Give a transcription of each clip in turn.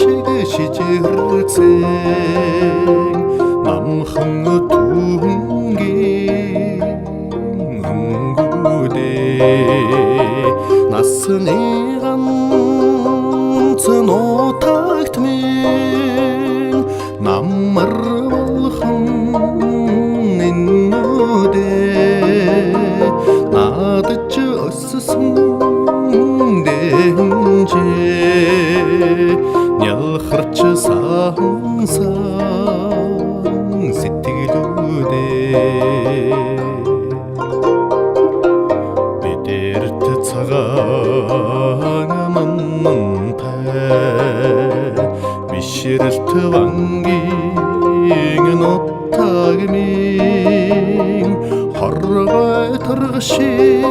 шиг шижирцэн намхан түнгийн өнгүүдээ насны ганц нутагтмын намар болгон энүүдээ надад өссөн дэнжээ ялхарч сансан сэтгэлүүдээ бидэрт цагаан мантай бишрэлт вангийн нутагмын хорвой таргашиг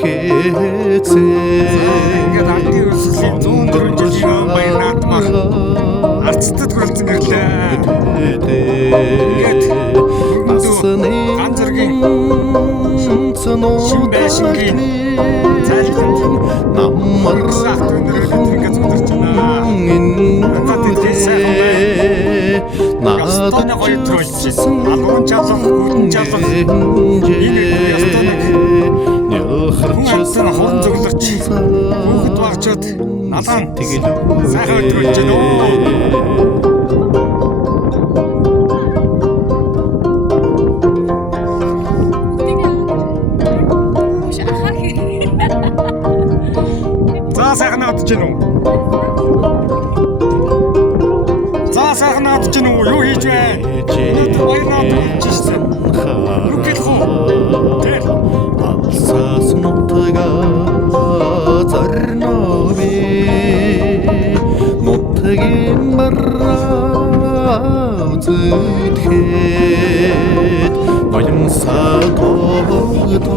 хэцээ Англи улсын 104 жилийн баяр наадмаар арцтад хүрэлцэн гэрлээ. Ингээд насны ганц зэргийн шин байшингийн цайлтанд намар сахт өнөрөлт ингээд зүгтэрч байна. Надад сайхан байна. Ястаны хоёр төр болчихсон. Алуун жалах, гүрэн жалах. Энэ ястаны хөрчсөн хон зөвлөрч хүүхэд багчууд налан сайхан өдрөж байна уу. За сайхан одож байна уу? За сайхан одож байна уу? Юу хийж вэ? Өнөөдөр баяр наадам хийчихсэн. Юу хэлэх вэ? алсаас нутага зарноби нутгийн мараа зүтгэд ноёмсаа тогтож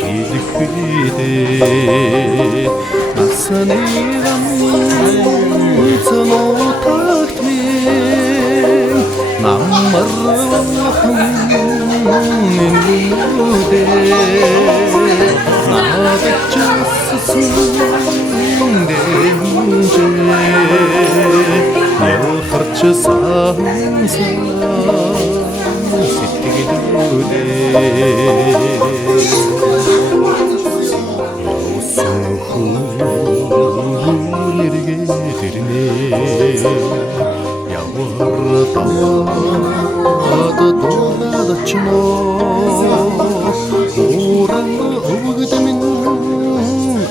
хэлэх бидээ насны ганц нутагтмын намар надад өссөн дэнжээ ялхарч сансан сэтгэлүүдээ усан хүн эргээд ирнэ явар таваад дунаад чимоо уран өвгдмэн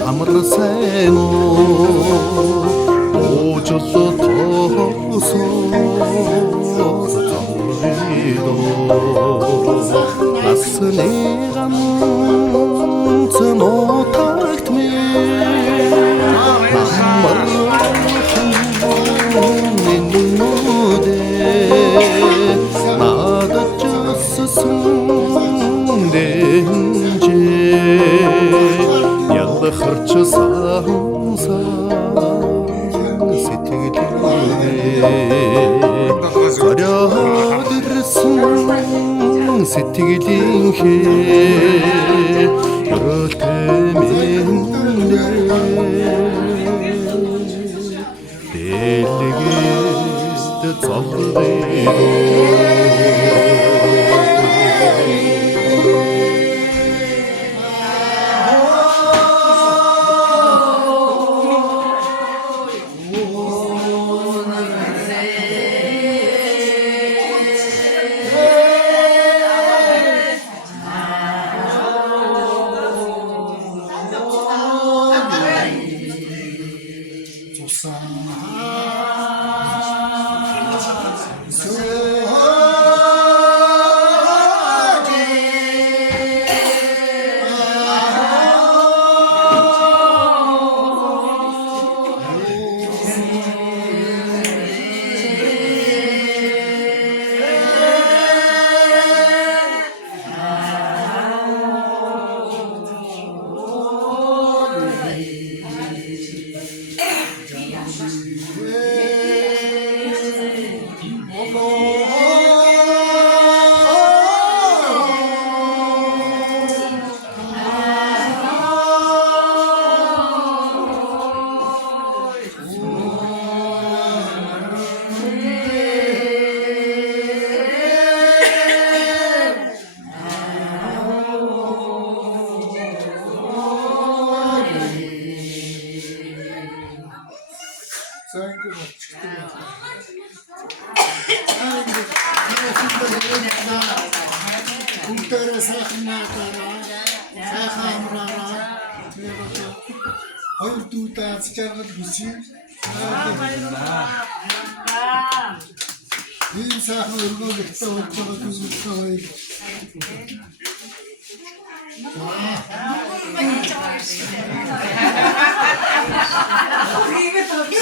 амар сайн ожоло тоосоо насны ганц нутагтмын амар надад өссөн дэнжээ ялхарч сансан сэтгэлүүдээ зориод ирсэн сэтгэлийн хээ өрөлтөмөндөө дэлгээд цолгоё Sanki bak çıktı bak. Sanki yine Kuntara sakhnatara sakhamrara hayır tuta çıkarmak için bir sahne urgalıkta uçağa kızmışta hayır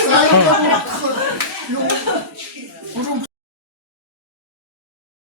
sanki bu yok